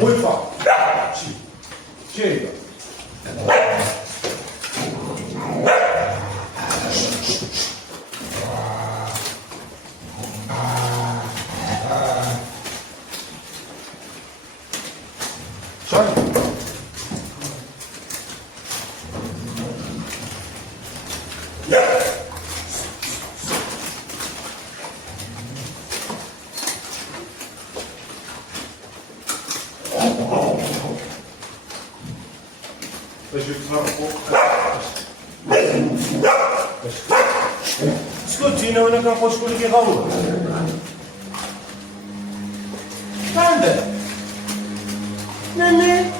Mooi vak. Zie. Zeker. Çay. Scusi, non è che posso quello che fa uno. Grande. Nene.